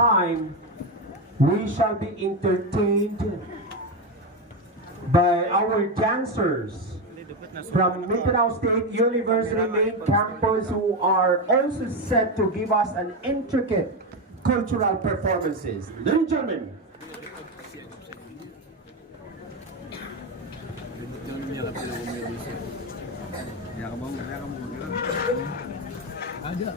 time, we shall be entertained by our dancers from Mindanao State University main campus, who are also set to give us an intricate cultural performances. Ladies and gentlemen, ada.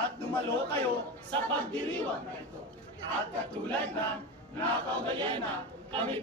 At dumalo kayo sa pagdiriwang na ito. At katulad ng nakakaugalian na kami